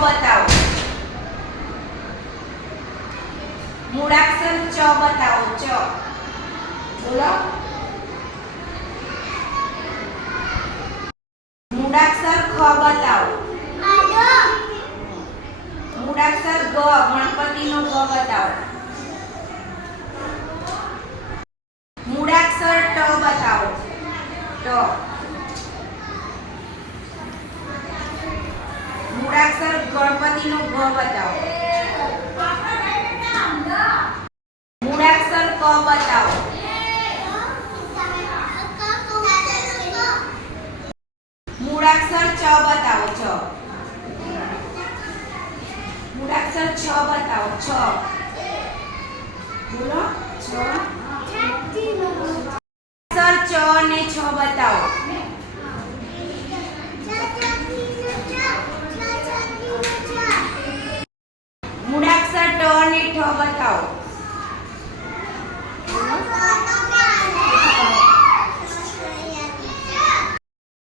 બતાવો. મૂળાક્ષર ચ બતાવો. ચ બોલો. મૂળાક્ષર ખ બતાવો. મૂળાક્ષર ગ ગણપતિનો ગ બતાવો. મૂળાક્ષર ટ બતાવો. ટ. મૂળાક્ષર ગણપતિનો ગ બતાવો. મૂળાક્ષર ક બતાવો. મૂળાક્ષર ચ બતાવો. ચ. મૂળાક્ષર છ બતાવો. છ બોલો. છ. અક્ષર ચ ને છ બતાવો. મૂળાક્ષર ટ અને ઠ બતાવો.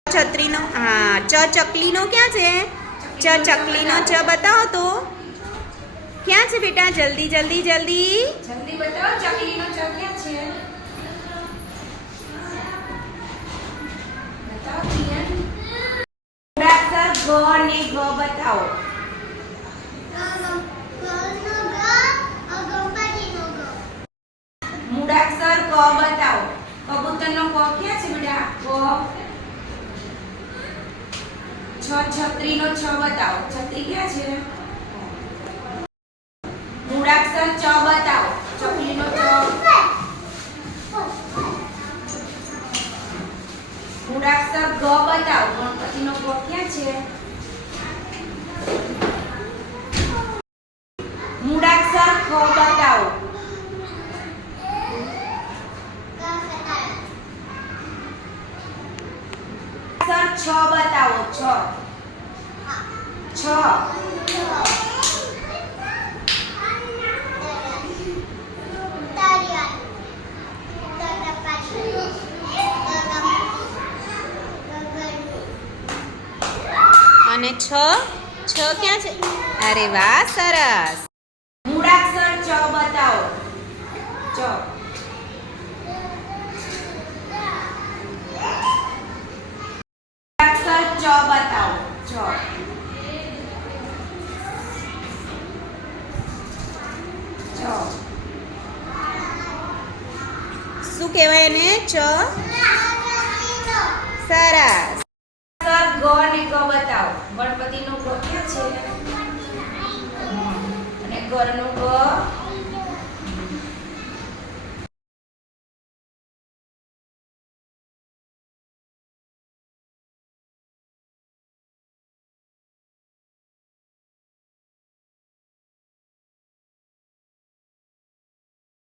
છત્રીનો હા ચ ચકલીનો ક્યાં છે? ચ ચકલીનો ચ બતાવો તો ક્યાં છે બેટા? જલ્દી જલ્દી જલ્દી જલ્દી બતાવો. ચકલીનો ચ ક્યાં છે? બતાવો પ્રિયન. મૂળાક્ષર ગ અને ગ બતાવો. મૂળાક્ષર ક બતાવો. કબૂતરનો ક ક્યાં છે બેટા? ક. છ છત્રીનો છ બતાવો. છત્રી ક્યાં છે? મૂળાક્ષર ચ બતાવો. ચકલીનો ચ. મૂળાક્ષર ગ બતાવો. ગણપતિનો ગ ક્યાં છે? મૂળાક્ષર ખ બતાવો. અક્ષર છ બતાવો. છ. છ. અને છ છ ક્યાં છે? અરે વાહ સરસ. મૂળાક્ષર ચ બતાવો. ચ. મૂળાક્ષર ચ બતાવો. ચ. ચ. શું કહેવાય એને? ચ. સરસ. અક્ષર ગ અને ગ બતાવો. ગણપતિનો ગ ક્યાં છે? અને ગરનો ગ.